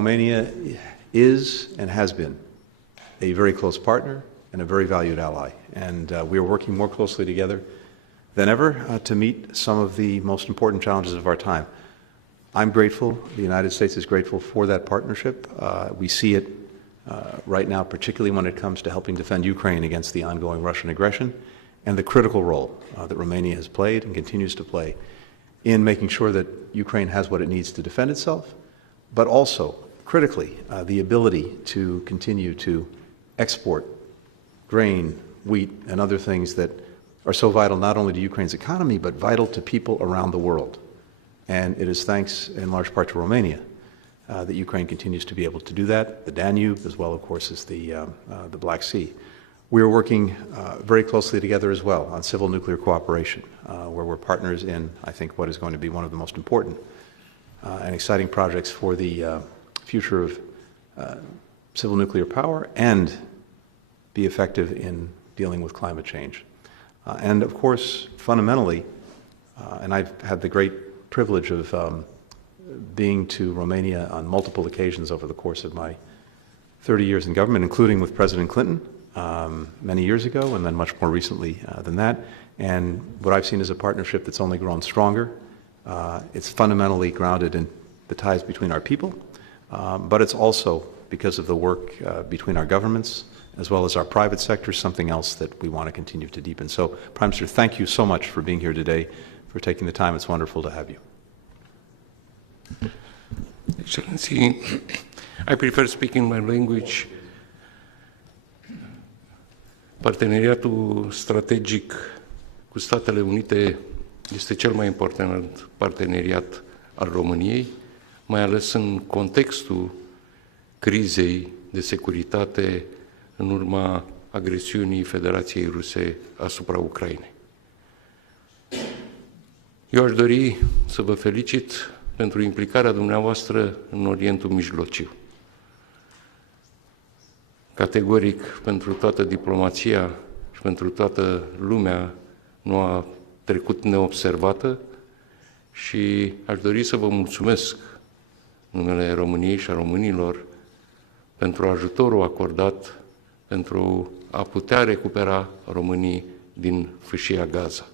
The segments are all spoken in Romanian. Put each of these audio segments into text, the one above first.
Romania is and has been a very close partner and a very valued ally, and we are working more closely together than ever to meet some of the most important challenges of our time. I'm grateful, the United States is grateful for that partnership. We see it right now, particularly when it comes to helping defend Ukraine against the ongoing Russian aggression, and the critical role that Romania has played and continues to play in making sure that Ukraine has what it needs to defend itself, but also, critically, the ability to continue to export grain, wheat, and other things that are so vital not only to Ukraine's economy, but vital to people around the world. And it is thanks in large part to Romania that Ukraine continues to be able to do that, the Danube, as well, of course, as the Black Sea. We are working very closely together as well on civil nuclear cooperation, where we're partners in, I think, what is going to be one of the most important and exciting projects for the future of civil nuclear power and be effective in dealing with climate change. And of course, fundamentally, and I've had the great privilege of being to Romania on multiple occasions over the course of my 30 years in government, including with President Clinton many years ago, and then much more recently than that. And what I've seen is a partnership that's only grown stronger. It's fundamentally grounded in the ties between our people, but it's also, because of the work between our governments, as well as our private sector, something else that we want to continue to deepen. So, Prime Minister, thank you so much for being here today, for taking the time. It's wonderful to have you. Excellency, I prefer speaking my language. Parteneriatul strategic cu Statele Unite este cel mai important parteneriat al României, mai ales în contextul crizei de securitate în urma agresiunii Federației Ruse asupra Ucrainei. Eu aș dori să vă felicit pentru implicarea dumneavoastră în Orientul Mijlociu. Categoric, pentru toată diplomația și pentru toată lumea nu a trecut neobservată și aș dori să vă mulțumesc în numele României și a românilor pentru ajutorul acordat pentru a putea recupera românii din fâșia Gaza.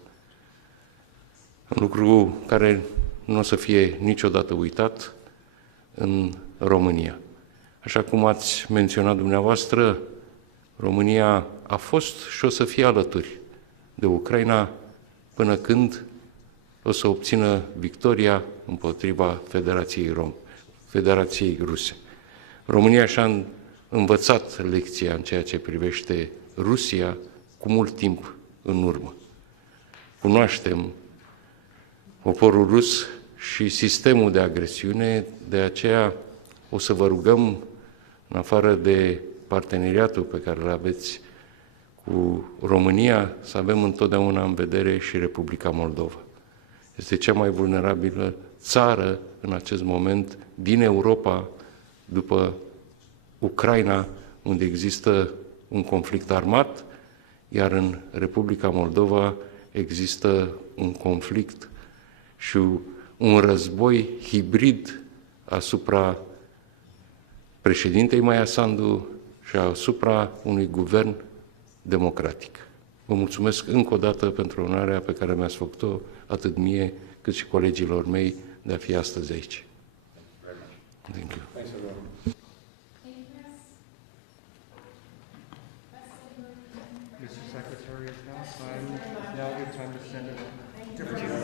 Un lucru care nu o să fie niciodată uitat în România. Așa cum ați menționat dumneavoastră, România a fost și o să fie alături de Ucraina până când o să obțină victoria împotriva Federației Ruse. România și-a învățat lecția în ceea ce privește Rusia cu mult timp în urmă. Cunoaștem poporul rus și sistemul de agresiune, de aceea o să vă rugăm, în afară de parteneriatul pe care îl aveți cu România, să avem întotdeauna în vedere și Republica Moldova. Este cea mai vulnerabilă țară în acest moment din Europa, după Ucraina, unde există un conflict armat, iar în Republica Moldova există un conflict și un război hibrid asupra președintei Maia Sandu și asupra unui guvern democratic. Vă mulțumesc încă o dată pentru onoarea pe care mi-ați făcut-o atât mie cât și colegilor mei de a fi astăzi aici. Thank you. Mr. Secretary, it's now time to send it.